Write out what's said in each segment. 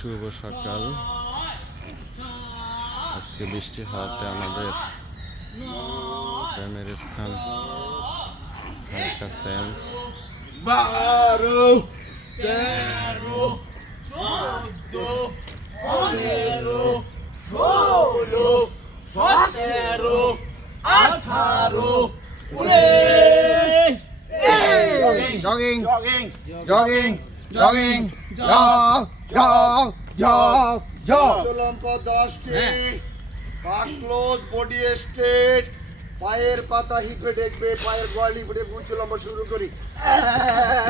শুভ সকাল। আজকে বৃষ্টি হওয়াতে আমাদের প্রেমের স্থান হালকা change. 12, 13, 14, 15, 16, 17, 18, 19. Jogging, Jogging. jogging, jogging, jog, jog, jog, jog. চলম্প 10টি, পা ক্লোজ, বডি স্ট্রেট, পায়ের পাতা হিপে দেখবে, পায়ের গোয়ালি হিপে উঁচু লম্বা শুরু করি।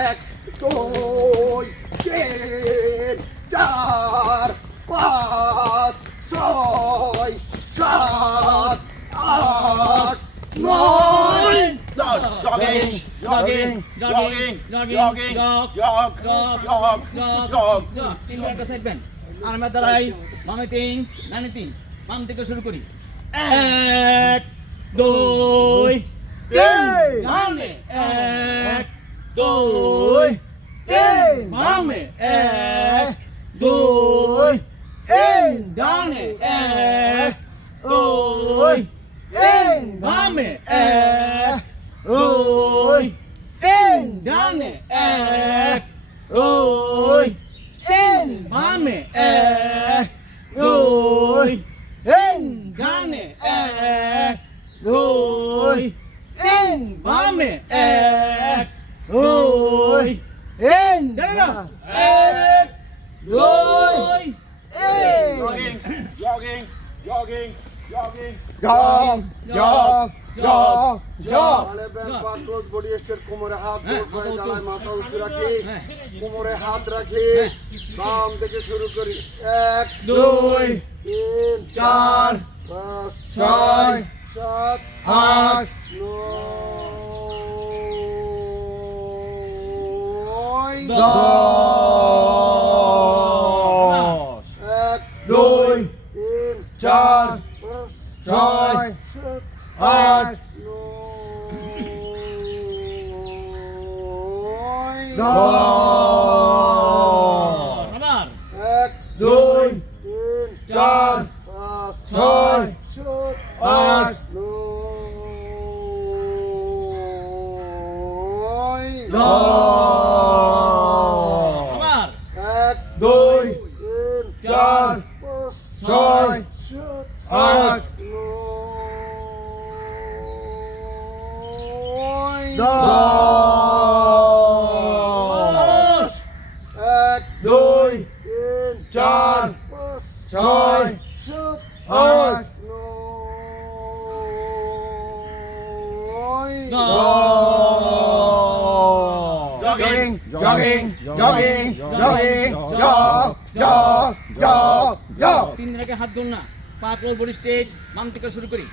1, 2, 3, 4, 5, 6, 7, 8, 9, 10. Jogging, jogging, jogging, jogging, jog, jog, jog. 3 একটা সাইড ব্যান্ড আমরা দাঁড়াই বামে 3 ডানে 3 বাম থেকে শুরু করি 1 2 3 ডানে 1 2 3 বামে 1 2 3 ডানে 1 2 3 বামে 1 2 3 ডানে 1 2 3 বামে 1 2 3 ডানে 1 2 3 বামে 1 2 3 ডানে 1 2 Jogging, jogging, jogging, jogging. Jog, jog, jog, jog. মানে ব্যান্ড পা ক্লোজ, বডি স্ট্রেট, কোমরে হাত, দৌড় পায়ে দাঁড়ায়, মাথা উঁচু রাখি, কোমরে হাত রাখি, বাম থেকে শুরু করি। 1 2, 3 4, 5 6, 7 8, 9 10. 1 2, 3 4, 5 6, 7 8, 9 10. আবার 1 2, 3 4, 5 6, 7 8, 9 10. আবার 1 2, 3 4, 5 6, 7 8, 9 10. 1 2, 3 4, 5 6, 7 8, 9 Jogging, jogging, jogging, jog, jog, jog, jog. 3 দিন আগে হাত ধরুন না পা ক্লোজ বডি স্ট্রেট বাম থেকে শুরু করি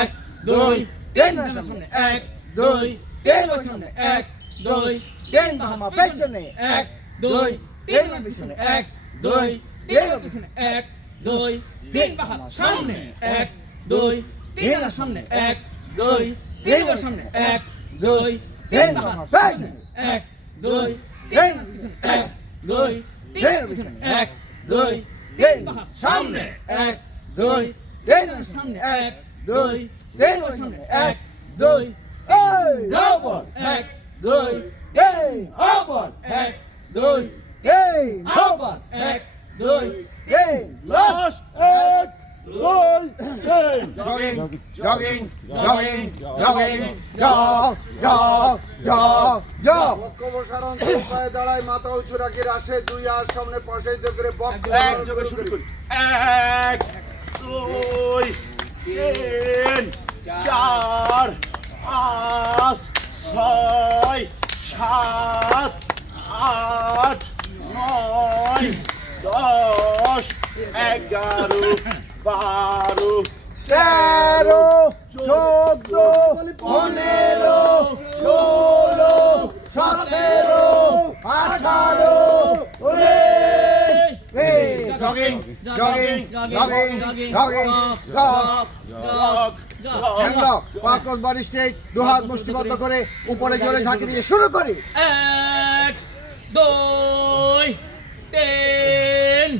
1 2 3 সামনে 1 2 3 সামনে 1 2 3 বাম পেছনে 1 2 3 পিছনে 1 2 3 পিছনে 1 2 3 বাম সামনে 1 2 3 সামনে 1 2 3 সামনে 1 2 3 বাম পেছনে 1 2 3 পিছনে 1 2 3 পিছনে 1 2 3 বাম সামনে 1 2 3 সামনে 1 2 3 সামনে 1 2 এই ওপর 1 2 এই ওপর 1 2 এই ওপর 1 2 এই last 1 2 3 Jogging, jogging, jogging, jogging, jog, jog, jog, jog. বক্ষপ্রসারণ, পায়ে দাঁড়ায়, মাথা উঁচু রাখি, রাশে 2 আর সামনে প্রসারিত করে বক্ষ শুরু করি। 1 2 3 4 5 6 7 8 9 10 11 12 13, 14, 15, 16, 17, 18, 19. Hey, jogging, jogging, jogging, jogging, jog, hand up, paa close, body straight, দু হাত মুষ্টিবদ্ধ করে উপরে জোরে ঝাঁকি দিয়ে শুরু করি। 1 2 3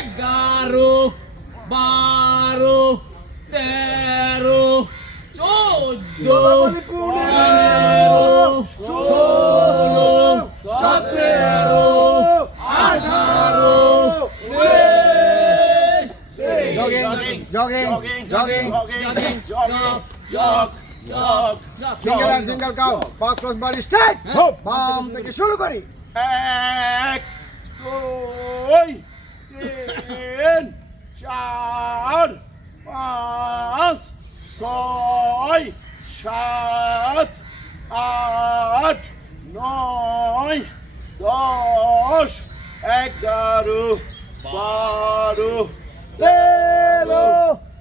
11 12 13 14 15 16 17 18 সিঙ্গেল আর সিঙ্গেল কাউ পা ক্রস বডি স্ট্রেট বাম থেকে শুরু করি 1 2 3 4 5 6 7 8 9 10 11 12 13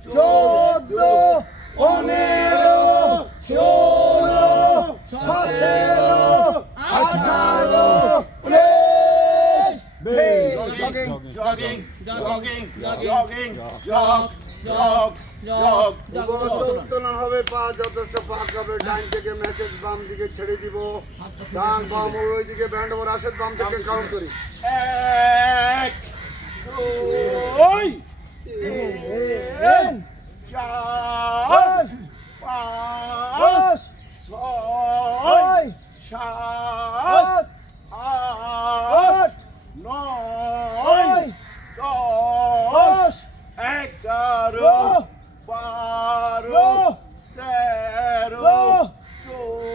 14 15 16 17 18 উত্তোলন হবে পা যথেষ্ট পাক হবে ডাইন থেকে ম্যাচের বাম দিকে ছেড়ে দিব ডান বাম ওই দিকে ব্যান্ড ওভার আসে বাম থেকে কাউন্ট করি 1 2 3 4 5 6 7 8 9 10 11 12 13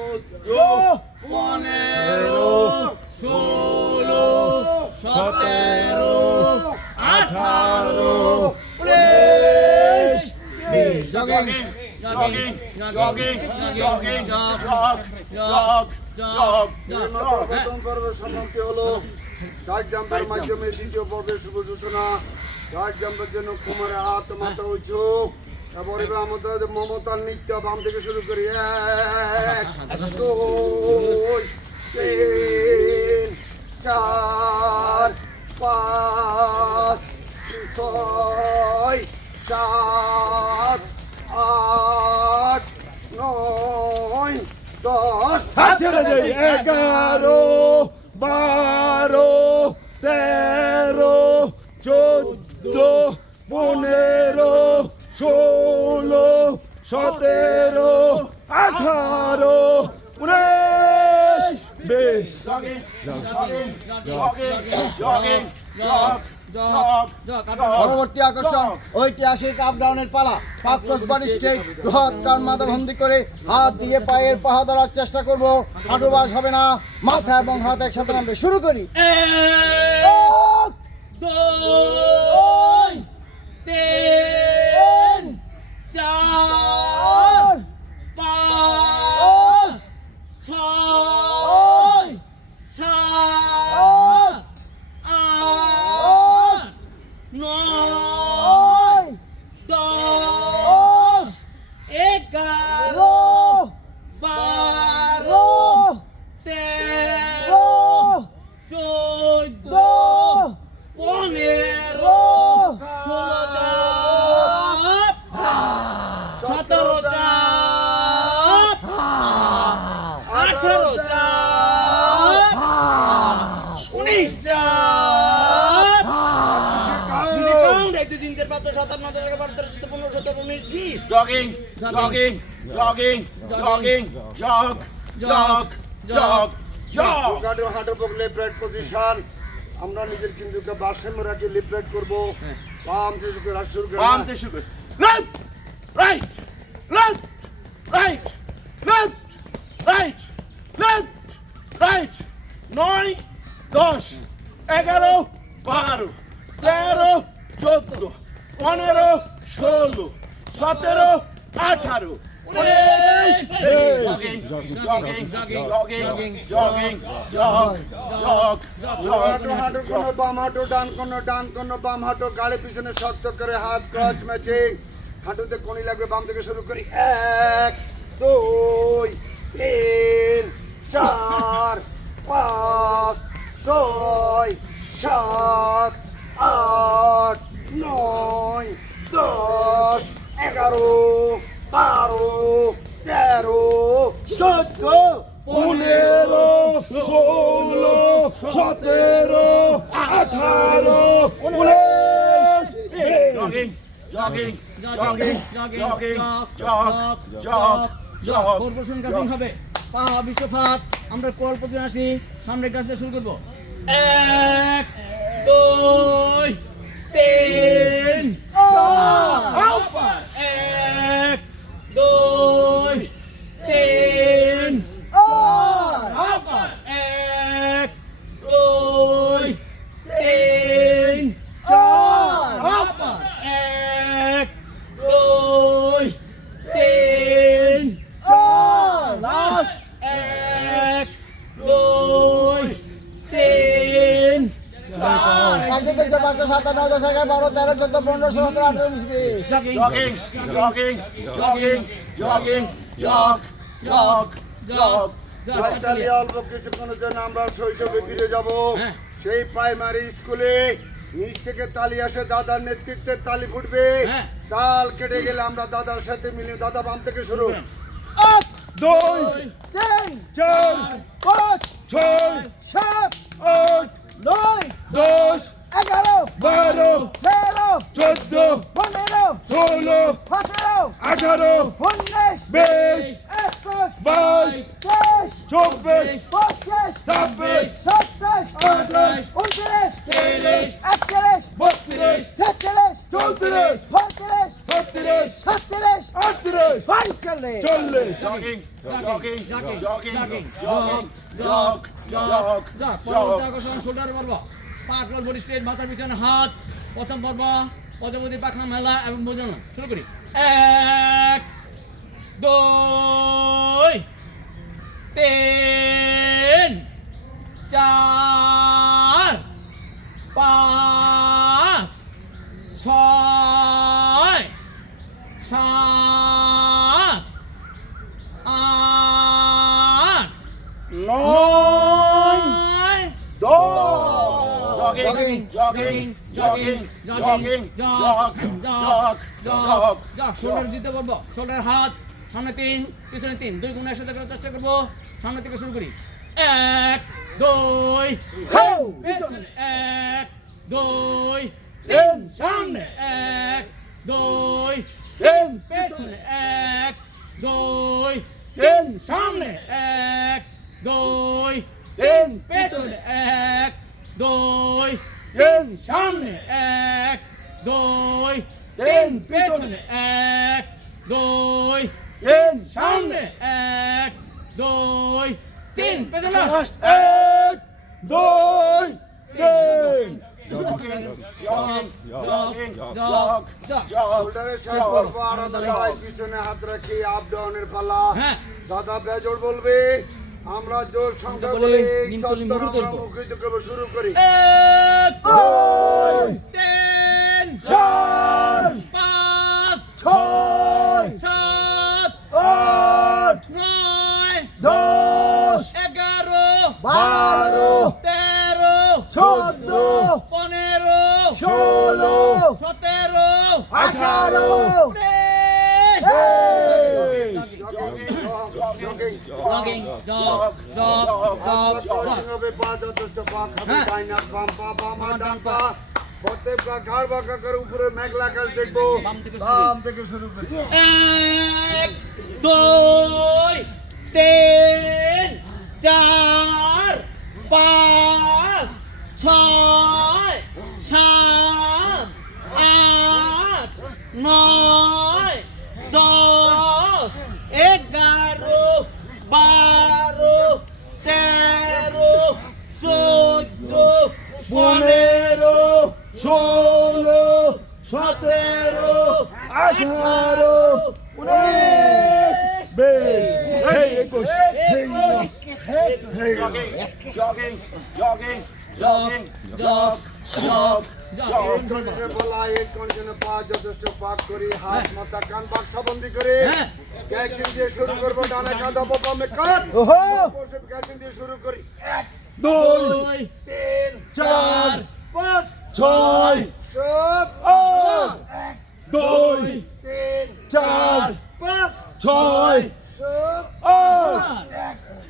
14 15 16 17 18 প্রথম পর্বের সমাপ্তি হলো চার জাম্পের মাধ্যমে দ্বিতীয় পর্বের শুভ সূচনা চার জাম্পের জন্য কোমরে হাত মাথা উঁচু তারপরে আমাদের মমতার নৃত্য বাম থেকে শুরু করি 1 2 3 4 5 6 7 8 9 10 ছেড়ে দেই 11 12 13 14 15 16 17 18 19 20 পরবর্তী আকর্ষণ ঐতিহাসিক আপ ডাউনের পালা পাক ক্রস বডি স্ট্রেট হাত কান মাথা বন্দি করে হাত দিয়ে পায়ের পাহা ধরার চেষ্টা করব হাঁটু বাস হবে না মাথা এবং হাত একসাথে নামবে শুরু করি 1 2 3 4 5 6 7 8 9 10 11 12 13 14 15 16 চাপ 17 চাপ 18 চাপ 19 চাপ কাউন্ট 1 2 3 4 5 6 7 8 9 10 11 12 13 14 15 17 18 19 20 jogging হাঁটু পকলে প্রেড পজিশন আমরা নিজের কিন্তু ভারসাম্য রাখি লিফট করব বাম থেকে শুরু করব বাম থেকে শুরু করব left right left right left right left right 9 10 11 12 13 14 15 16 17 18 বাম হাঁটু ডান কোনো বাম হাঁটু গাড়ি পিছনে শক্ত করে হাত ক্রস ম্যাচিং হাঁটুতে কোনি লাগবে বাম থেকে শুরু করি 1 2 3 4 5 6 7 8 9 10 11 12 13 14 15 16 17 18 19 jogging, কর্পোরেশন কাটিং হবে পা বিশ্বফাত আমরা কল প্রতি আসি সামনে কাজ শুরু করব 1 2 3 আউপার 1 2 3 আউপার 1 2 3 আউপার 1 2 3 লাস্ট 1 2 3 কালকে 5 7 9 10 11 12 13 14 15 16 17 18 তাহলে অল্প কিছুক্ষণের জন্য আমরা শৈশবে ফিরে যাব সেই প্রাইমারি স্কুলে নিচ থেকে তালি আসে দাদার নেতৃত্বে তালি ফুটবে তাল কেটে গেলে আমরা দাদার সাথে মিলে দাদা বাম থেকে শুরু 2 3 4 5 6 7 8 9 10 11 12 13 14 15 16 17 18 19 20 21 22 23 24 25 26 27 28 32 33 34 35 শোল্ডার পর্ব পাকল বডি স্ট্রেট মাথার পিছনে হাত প্রথম পর্ব পদমতি পাখনা মেলা এবং বোঝানো শুরু করি 1 2 3 4 5 6 7 8 9 শোল্ডার দিতে পারবো শোল্ডার হাত সামনে 3 পিছনে 3 দুই গুণ একসাথে করার চেষ্টা করবো সামনে থেকে শুরু করি 1 2 পিছনে 1 2 3 সামনে 1 2 3 পিছনে 1 2 3 সামনে 1 2 3 পিছনে 1 2 3 সামনে 1 2 3 পিছনে 1 2 3 সামনে 1 2 3 পিছনে 1 2 3 শোল্ডারের শেষ পর্ব আরো দাদাই পিছনে হাত রাখি আপ ডাউনের পালা দাদা বেজোড় বলবে আমরা জোর সংখ্যা বলে মুখিত করব শুরু করি 1 2 3 4 5 6 7 8 9 10 11 12 13 14 15 16 17 18 উপরে মেঘলা আকাশ দেখবো বাম থেকে শুরু করি 1 2 3 4 5 6 7 8 9 10 11 12 13 14 15 16 17 18 যথেষ্ট পাক করি হাত মাথা কান বাক সাবন্দি করে ক্যাচিং দিয়ে শুরু করবো ডানে কাঁধ অপকমে কাঁধ ক্যাচিং দিয়ে শুরু করি 1 2 3 4 5 6 7 8 2 3 4 5 6 7 8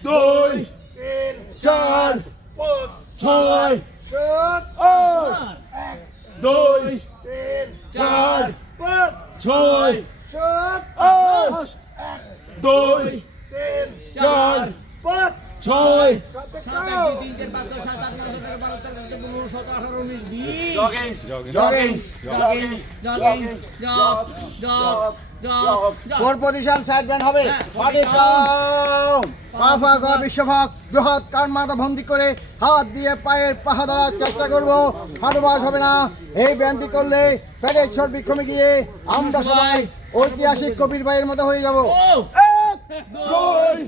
2 3 4 5 6 7 8 2 3 4 ছয়, 7 আট, 2, 3 4, 5 ছয়, 7 সাত, এক, দুই, তিন, চার, পাঁচ, ছয়, সাত, আট, নয়, দশ, এগারো, বারো, তেরো, চৌদ্দ, 15, 17, 18, 19, 20 jogging jogging jug four position side band হবে পা বিশ্বভাগ দুহাত কান মাথা বন্দি করে হাত দিয়ে পায়ের পাহা ধরার চেষ্টা করব হাঁটুবাস হবে না এই ব্যায়ামটি করলে পেটের চর্বি কমে গিয়ে আমরা সবাই ঐতিহাসিক কবির ভাইয়ের মতো হয়ে যাব 2,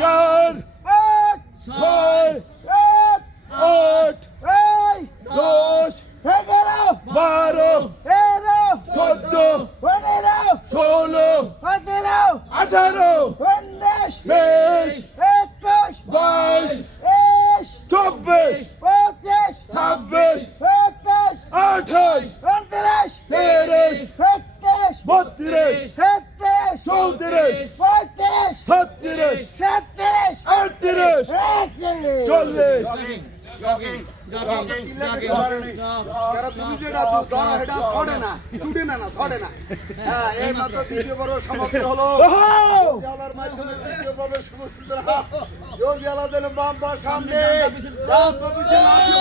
4, 6, 8, 10, 12, 14, 16, 18, 20, 22, 24, 26, 28, 30, 32, 34, 37, 38, 40, যারা তুমি যেটা ধরো এটা ছড়ে না ছুটে না ছড়ে না হ্যাঁ এই মাত্র দ্বিতীয় পর্ব সমাপ্ত হলো জলদিয়ালার মাধ্যমে তৃতীয় পর্বের শুভসূচনা জলদিয়ালা যেন বাম পা সামনে ডান পা পিছে লাফিয়ে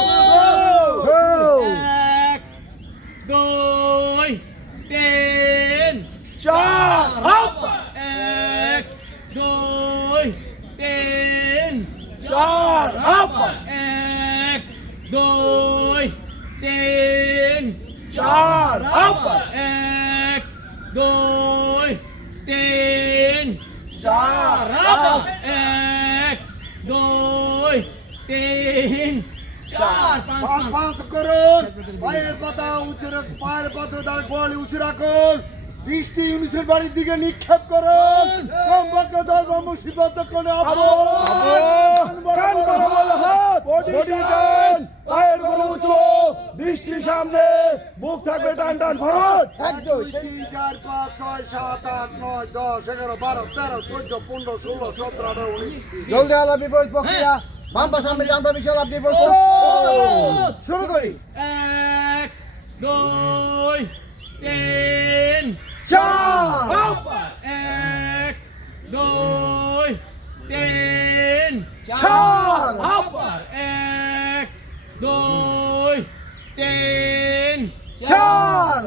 পাঁচ করুন পায়ের পাতা উঁচু পায়ের পাতা দাঁড় গোয়ালি উঁচু রাখুন দৃষ্টি ইউনিসের বাড়ির দিকে নিক্ষেপ করুন কমপক্ষে 10 বার মুসিবত কোণে কান বরাবর হাত, বডি ডান, পায়ের উপর উঁচু, দৃষ্টি সামনে, বুক থাকবে টান টান ভরত। 1 2 3 4 5 6 7 8 9 10 11 12 13 14 15 16 17 18 19 জলদিয়ালা বিপরীত প্রক্রিয়া বাম পা সামনে ডান পা পিছনে আপনি প্রস্তুত শুরু করি 1 2 3 4 1 2 3 4 1 2 3 4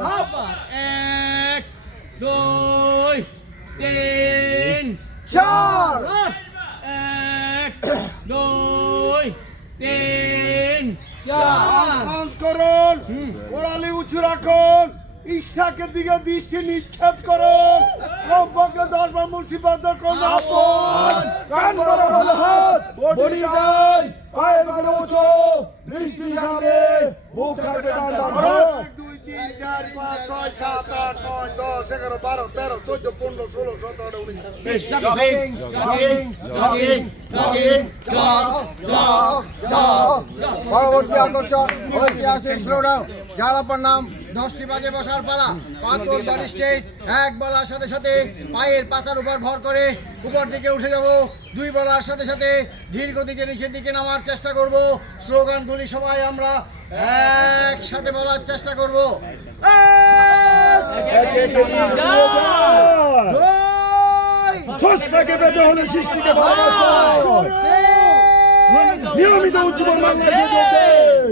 1 2 3 4 1 2 3 4 বন্ধ করুন গোড়ালি উঁচু রাখুন ঈশাকের দিকে দৃষ্টি নিক্ষেপ করুন কমপক্ষে 10 বার মুসিবত কোণে কান বরাবর হাত, বডি ডান, পায়ের উপর উঁচু, দৃষ্টি সামনে, বুক থাকবে টান টান ভরত। 1 2 3 4 5 6 7 8 9 10 11 12 13 14 15 16 17 18 19 পরবর্তী আকর্ষণ ঐতিহাসিক স্লোডাউন যার অপর নাম 10টি বাজে বসার পালা পাথর বাড়ি স্টেট এক বলার সাথে সাথে পায়ের পাতার উপর ভর করে উপর দিকে উঠে যাব দুই বলার সাথে সাথে ধীর গতিতে নিচের দিকে নামার চেষ্টা করব স্লোগানগুলি সবাই আমরা একসাথে বলার চেষ্টা করব ষষ্ঠকে পেতে হলে সৃষ্টিকে ভালোবাসতে নিয়মিত উজ্জীবন বাংলাদেশে যোগ দেন।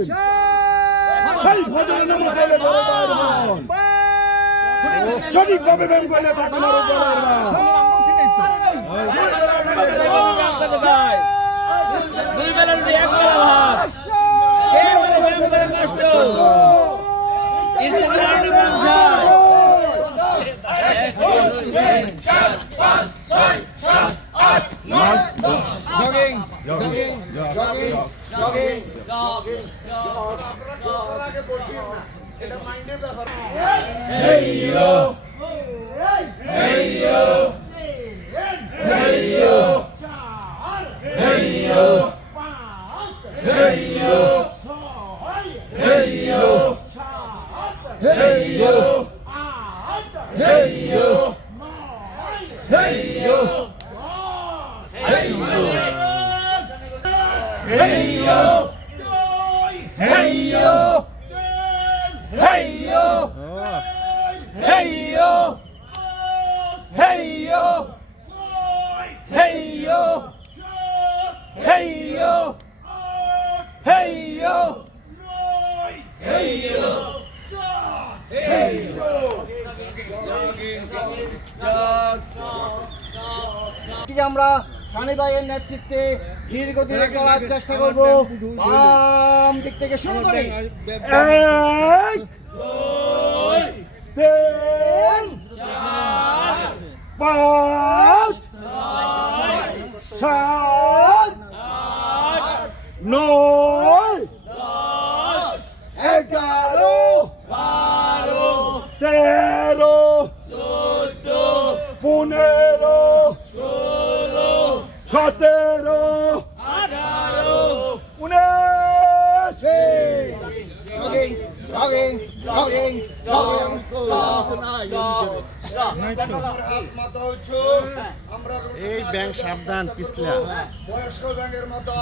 ভাই ভজনে নামাজ পড়লে বড় পায়ের হন। সঠিকভাবে ব্যায়াম করলে থাকবে না রোগ বলার দুই বেলা রুটি এক বেলা ভাত কে বলে ব্যায়াম করে কষ্ট ইনস্টাগ্রামে ব্যায়াম যায় জগিং জগিং জগিং জগিং আগে বসিয়ে না এটা মাইন্ডের ব্যাপার Hey আমরা সানি ভাইয়ের নেতৃত্বে ধীর গতিতে চলার চেষ্টা করব। বাম দিক থেকে শুরু করি। 1 2 3 4 5 7 9 11 13 14 17 এই ব্যাংক সাবধান পিছলা বয়স্ক ব্যাংকের মতো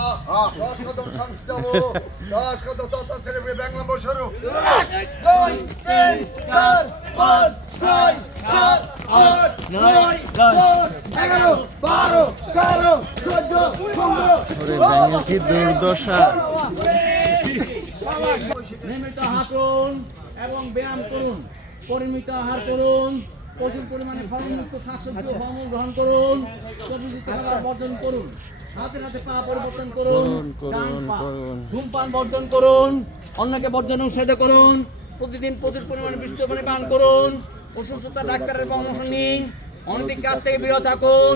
10 কদম সামনে যাবো। 10 কদম তথা ছেড়ে ব্যাংক নম্বর শুরু। 1 2 3 4 5 6 7 8 9 10 11 12 13 14 15 ওরে ব্যাংকের কি দুর্দশা। নিয়মিত হাঁটুন এবং ব্যায়াম করুন, পরিমিত আহার করুন, প্রচুর পরিমাণে ফলমুক্ত শাকসবজি ও ফলমূল গ্রহণ করুন, চর্বিযুক্ত খাবার বর্জন করুন, হাতে হাতে পা পরিবর্তন করুন, ডান পা ধূমপান বর্জন করুন, অন্যকে বর্জন নিষেধ করুন, প্রতিদিন প্রচুর পরিমাণে বিশুদ্ধ পানি পান করুন, অসুস্থতা ডাক্তারের পরামর্শ নিন, অনৈতিক কাজ থেকে বিরত থাকুন,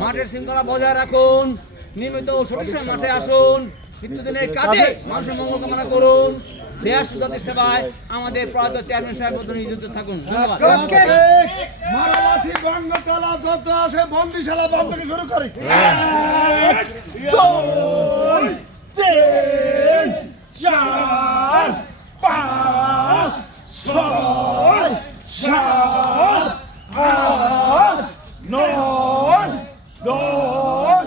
মাঠের শৃঙ্খলা বজায় রাখুন, নিয়মিত সঠিক সময় মাঠে আসুন, নিত্যদিনের কাজে মানুষের মঙ্গল কামনা করুন। দেশ জাতির সেবায় আমাদের প্রয়াত চেয়ারম্যান সাহেব নিয়োজিত থাকুন। ধন্যবাদ। মারালাথি বঙ্গতলা যত আছে বন্দিশালা বাম থেকে শুরু করি। 1 2 3 4 5 6 7 8 9 10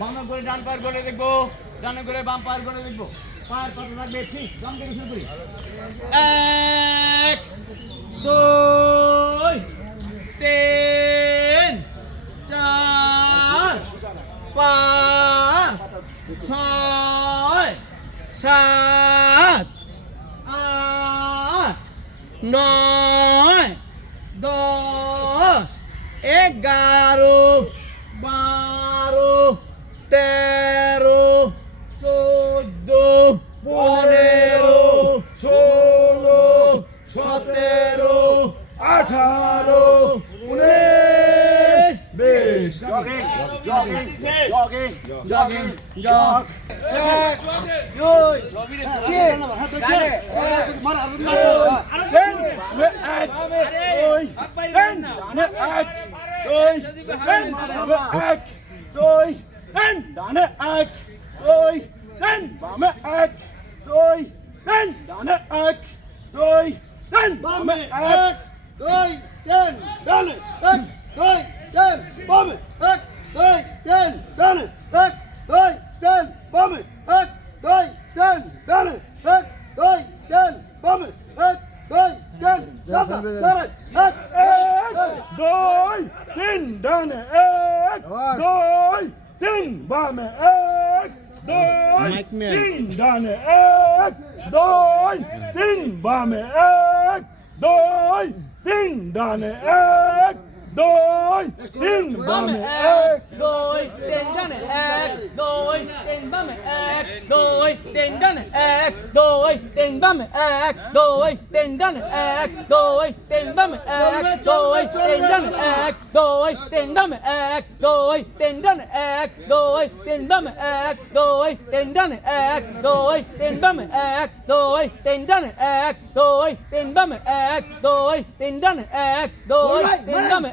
বাম করে ডান পায়ের করে দেখবো, ডান করে বাম পায়ের করে দেখবো, পায়ের পাতা রাখবে ঠিক, বাম থেকে শুরু করি। 1 2 3 4 5 6 7 8 9 10 11 12 13 14 15 16 17 18 19 20 জগিং জগ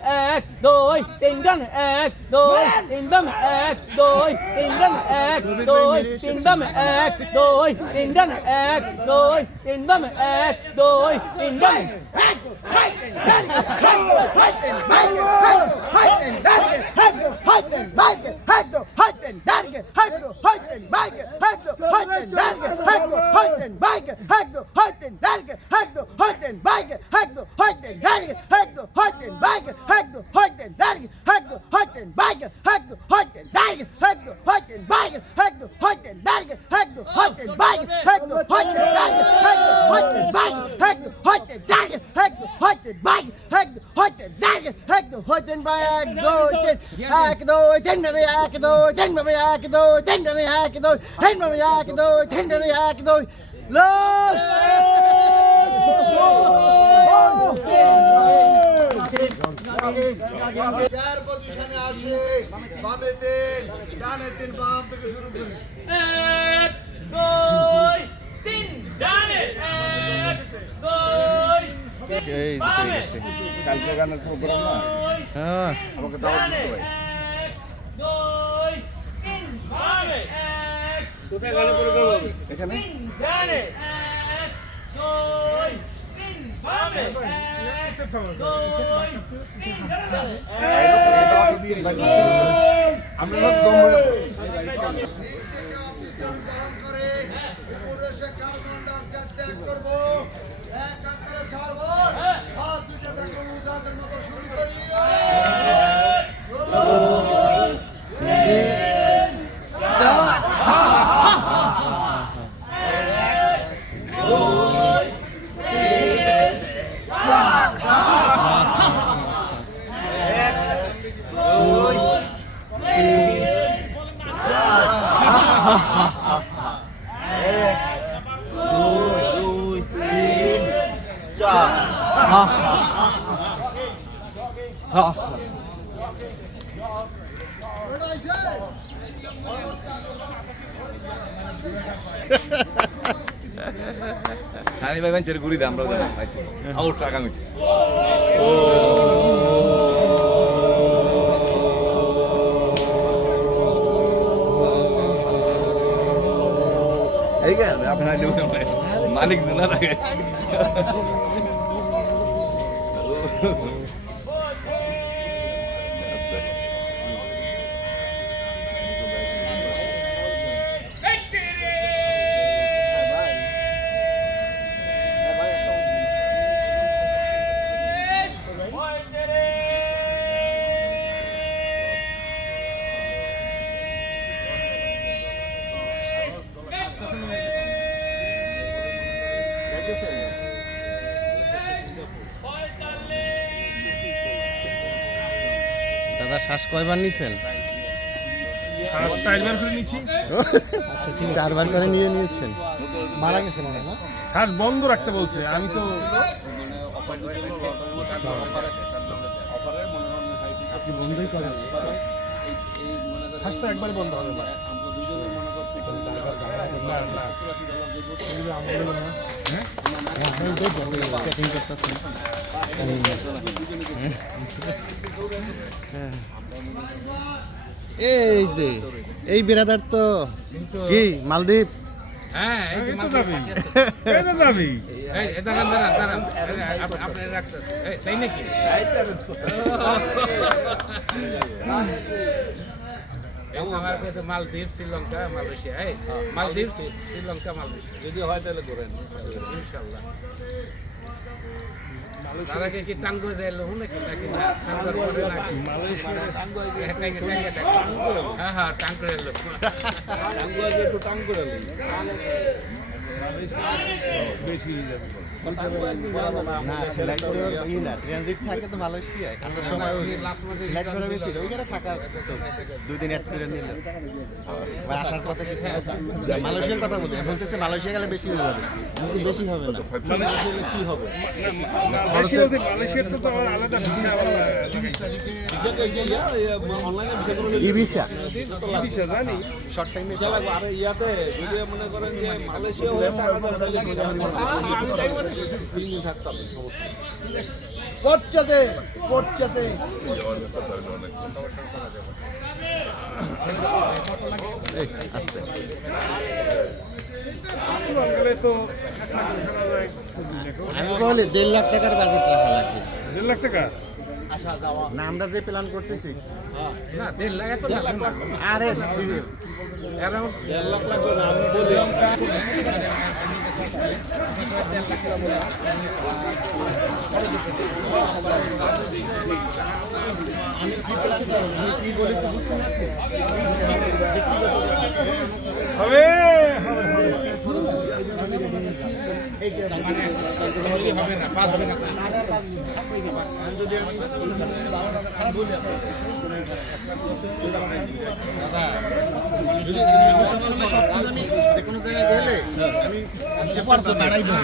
এক দুই তিন বামে এক দুই তিন বামে এক দুই তিন বামে এক দুই তিন বামে এক দুই তিন বামে এক দুই তিন বামে এক দুই তিন বামে চার পজিশনে আসে বামে তিন ডানে তিন বাম থেকে শুরু করি এক দুই তিন ডানে এক দুই এই যে হয়ে গেছে কালকে গানের প্রোগ্রাম না হ্যাঁ আমাকে দাওয়াত দিতে হবে দুই তিন বামে এক কোথায় গানের প্রোগ্রাম হবে এখানে ডানে এক দুই তিন বামে এক দুই তিন ডানে আমরা লোক দম সানি ভাই বেঞ্চের গুড়ি দাম আমরা পাইছি আউট আগামী এই কে আপনার মালিক জানা লাগে দাদা শ্বাস কয়বার নিছেন? চারবার করে নিচ্ছি। আচ্ছা ঠিক 4 বার করে নিয়েছেন। মারা গেছে মনে হয় না? শ্বাস বন্ধ রাখতে বলছে, আমি তো আপনি বন্ধই করেন। শ্বাসটা একবারে বন্ধ হবে না। না না চেকিং করতেছেন। এই যে এই বিরাদার তো কি মালদ্বীপ? হ্যাঁ এই যে এই তো মাছ যাবি। পাখি আছে। এই তো যাবি। এই দাঁড়ান দাঁড়ান দাঁড়ান আপনি রাখতেছেন এই তাই নাকি এই আমার কাছে মালদ্বীপ শ্রীলঙ্কা মালয়েশিয়া এই মালদ্বীপ শ্রীলঙ্কা মালয়েশিয়া যদি হয় তাহলে করেন ইনশাআল্লাহ তার আগে কি টাঙ্গো যাইলো নাকি নাকি না সাঙ্গার পরে নাকি মালয়েশিয়া টাঙ্গো হ্যাঁ হ্যাঁ টাঙ্গো এলো টাঙ্গো আগে একটু টাঙ্গো এলো বেশি যাবে ট্রানজিট থাকে তো মালয়েশিয়ায় আসার সময় ফ্লাইট করে বেশি ওইখানে থাকার 2 দিন অ্যাড করে নিল আবার আসার পথে কিছু মালয়েশিয়ার কথা বলতেছে মালয়েশিয়া গেলে বেশি হয়ে যাবে কিন্তু বেশি হবে না মালয়েশিয়া কি হবে মালয়েশিয়া তো আলাদা ভিসা অনলাইনে বিষয়গুলো ই ভিসা ভিসা জানি শর্ট টাইমে আর ইয়াতে যদি মনে করেন যে মালয়েশিয়া হয়ে টাকা পশ্চাতে পশ্চাতে আমি বলি 1.5 লাখ টাকার বাজেট রাখা লাগবে। 1.5 লাখ টাকা না আমরা যে প্ল্যান করতেছি না 1.5 লাখ এত না আরে অ্যারাউন্ড 1.5 লাখ লাগবে না আমি বলি হবে হবে না 5 হবে না যে কোনো জায়গায় গেলে আমি পারবো বাড়াই দেবো।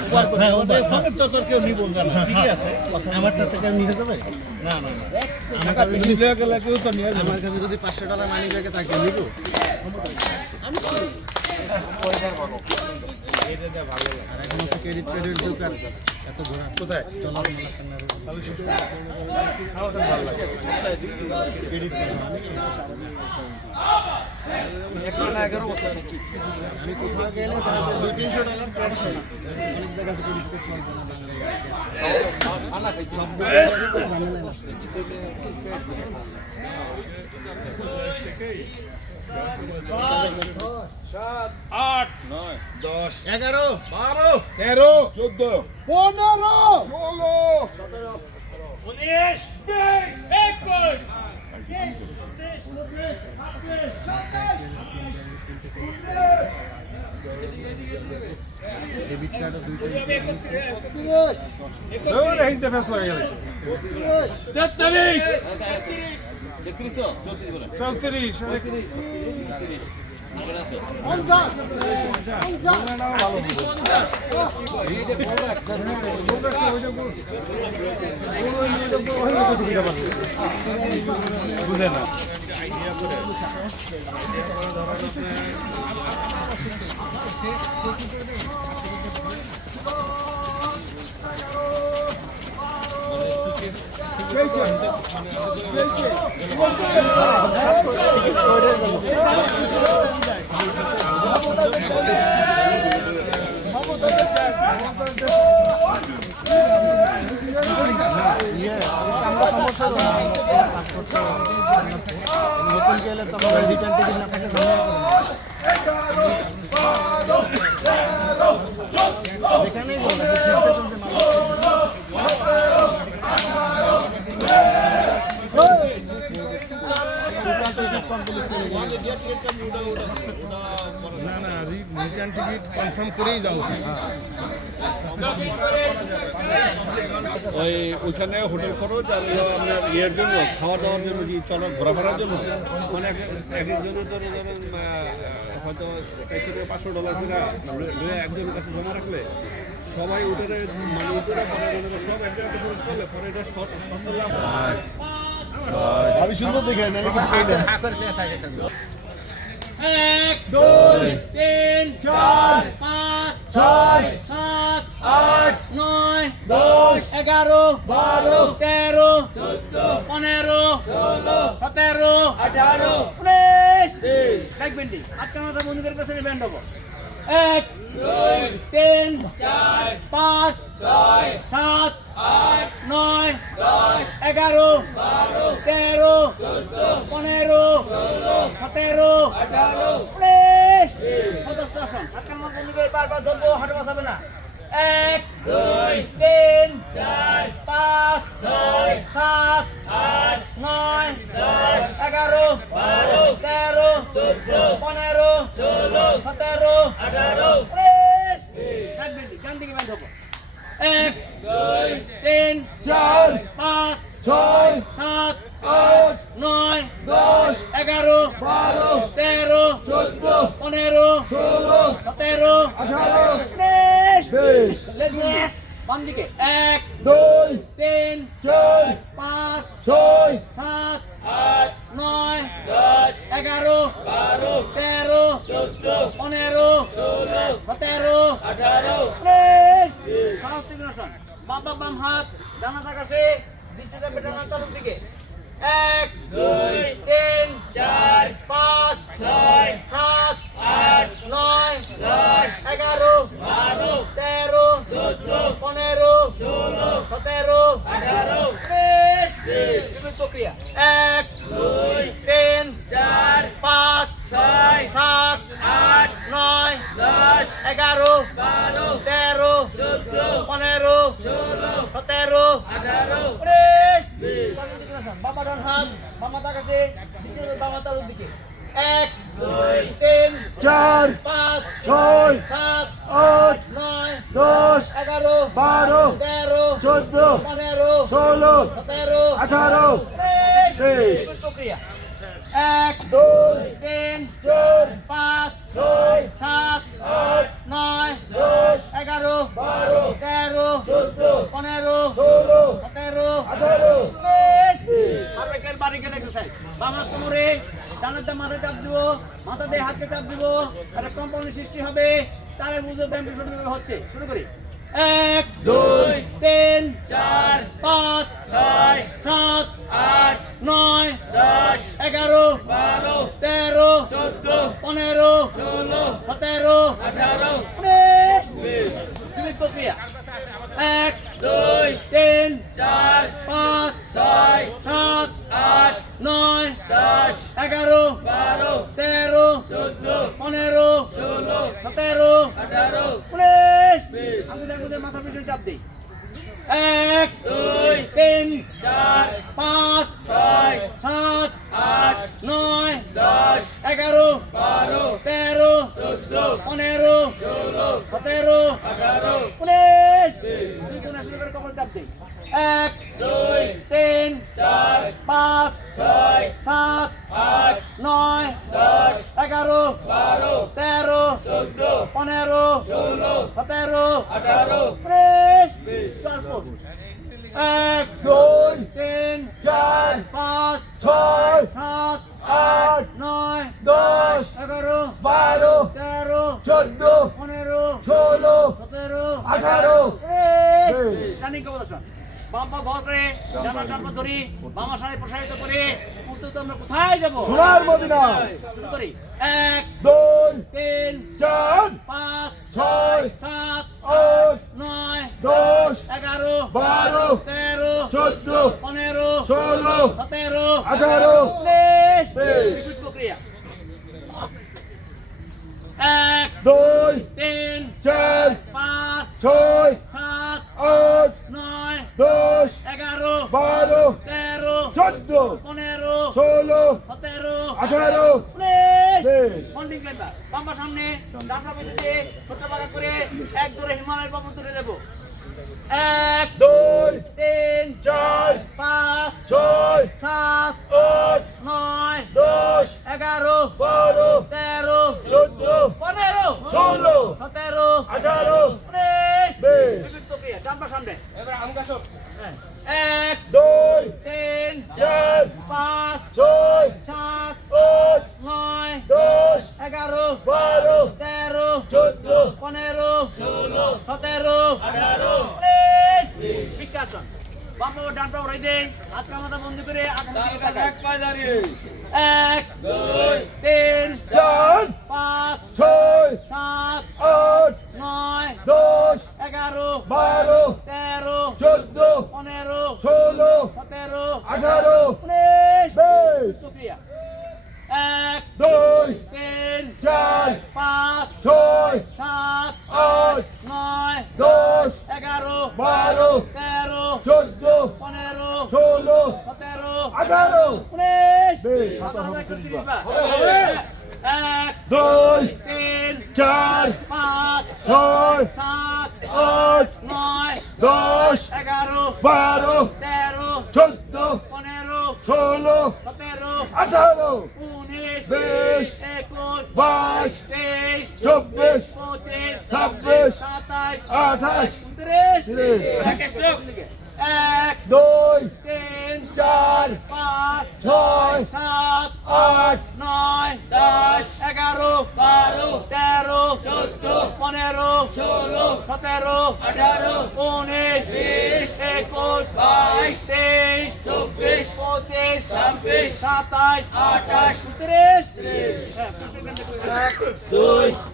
কেউ নিব না, ঠিক আছে? আমারটা থেকে নিয়ে যাবে? না না না। আমার কাছে যদি 500 টাকা মানি ব্যাগে থাকে নিব। আর এখন হচ্ছে ক্রেডিট কার্ডের দোকান এত ঘোরা কোথায় চলার আমি কোথাও গেলে 200-300 টাকার ক্রেডিট হয় অনেক জায়গা থেকে আট, নয়, 10, 11 12, 13, 14, 15 16, 19, 20, 21, ডেবিট কার্ডও দুইটা হিন্দে ফেস হয়ে গেল 33 বুঝে না নতুন গেলে তোমার রিটার্ন টিকিট না থাকে এখানেই না না রিটার্ন টিকিট কনফার্ম করেই যাও ওইখানে হোটেল খরচ আর আপনার ইয়ের জন্য খাওয়া দাওয়ার জন্য কি চলার ঘোরাফেরার জন্য মানে এক একজনের ধরে ধরেন হয়তো $400-500 করে একজনের কাছে জমা রাখলে সবাই উঠে মানে উঠে পরে সব এক জায়গাতে খরচ করলে পরে এটা লাভ আমি সুন্দর দেখে থাকে 1 2 3 4 5 6 7 8 9 10 11 12 13 14 15 16 17 18 19 দেখবেন দি আজকে মাথা বন্ধুদের কাছে ব্যান্ড হবো 1 2 3 4 5 6 7 8 9 10 11 12 13 14 15 16 17 18 19 সদস্য আসন আজকাল আমার বন্ধুদের বারবার ধরবো হাঁটু বাঁচাবে না 1 2 3 4 5 6 7 8 9 10 11 12 13 14 15 16 17 18 19 গান দিকে বাইর হবো 1 2 3 4 5 6 7 8 9 10 11 12 13 14 15 16 17 18 19 বাম দিকে 1 2 3 4 5 6 7 8 9 10 11 12 13 14 15 16 17 18 19 সাহস থেকে বসান। বাম হাত ডানা আকাশে, দৃষ্টিটা বেটানোর তরফ দিকে। 1 2 3 4 5 6 7 8 9 10 11 12 13 14 15 16 17 18 19 প্রক্রিয়া 1 2 3 4 5 6 7 8 9 10 11 12 13 14 15 16 17 18 19 বাবা ডান হাত বামা তাকাছে দ্বিতীয় বামা তালুর দিকে 1 2 3 4 5 6 7 8 9 10 11 12 13 14 15 16 17 18 19 প্রক্রিয়া 1 2 3 4 5 6 7 8 9 10 11 12 13 14 15 16 17 18 আবেগের বাড়ি গেলে এক্সারসাইজ বামা কোমরে ডানাতে মাথায় চাপ দিব মাথা দিয়ে হাতকে চাপ দিব একটা কম্পাউন্ড সৃষ্টি হবে তাহলে বুঝো ব্যায়াম শুরু হচ্ছে শুরু করি 1 2 3 4 5 6 7 8 9 10 11 12 13 14 15 16 17 18 19 প্রক্রিয়া 1 2 3 4 5 6 7 8 9 10 11 12 13 14 15 16 17 18 19 আঙ্গুলে মাথা পিছনে চাপ দেই 1 2 3 4 5 6 7 8 9 10 11 12 13 14 15 16 17 18 19 দুই কোণে শুরু করে কপালে চাপ দেই 1 2 3 4 5 6 7 8 9 10 11 12 13 14 15 16 17 18 19 চল পোস্ট 1 2 3 4 5 6 7 8 9 10 11 12 13 14 15 16 17 18 রানিং কবলাসন বাম পা ভর করে ডান পা ধরি বাম সাথে প্রসারিত করে উল্টো তো আমরা কোথায় যাব সোনার মদিনা শুরু করি 1 2 3 4 5 6 7 8 9 10 11 12 13 14 15 16 17 18 19 প্রক্রিয়া 1 2 3 4 5 6 7 8 9 10 11 12 13 14 15 16 17 18 মন্ডিং ক্লাইম্বার বাম্বা সামনে ডাবলা বসেছে ছোট পাকা করে এক দৌড়ে হিমালয় পর্বত তুলে দেব 1 2 3 4 5 6 7 8 9 10 11 12 13 14 15 16 17 18 19 প্রক্রিয়া ডাবলা সামনে এবার আমগা সব 1 2 3 4 5 6 7 8 9 10 11 12 13 14 15 16 17 18 19 বিকাশন বাম পা ডান পা উড়াই দেন হাত মাথা বন্ধ করে এক পা দাঁড়িয়ে 1 2 3 4 5 6 7 8 9 10 11 12 13 14 15 16 17 18 19 শুক্রিয়া 1 2 3 4 5 6 7 8 9 10 11 12 13 14 15 16 17 18 19 1 2 3 4 5 6 7 8 9 10 11 12 13 14 15 16 17 18 19 20 21 22 23 24 25 26 27 28 29 1 2 3 4 5 6 7 8 9 10 11 12 13 14 15,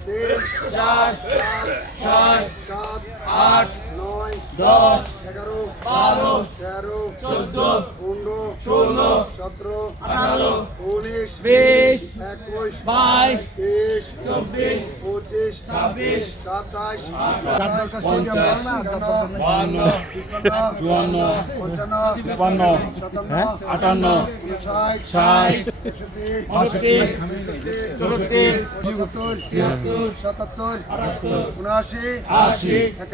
16, 17, 18, 19, 20, 21, 22, 23, 24, 25, 27, 28, 29, 2, 3, 4, 5, 6, 7, 8, 10, 11, 12, 13, 14, 15, 16, 17, 19, 20, 21, 22, 23, 24, 25, 27, 78, 79, 80, 81,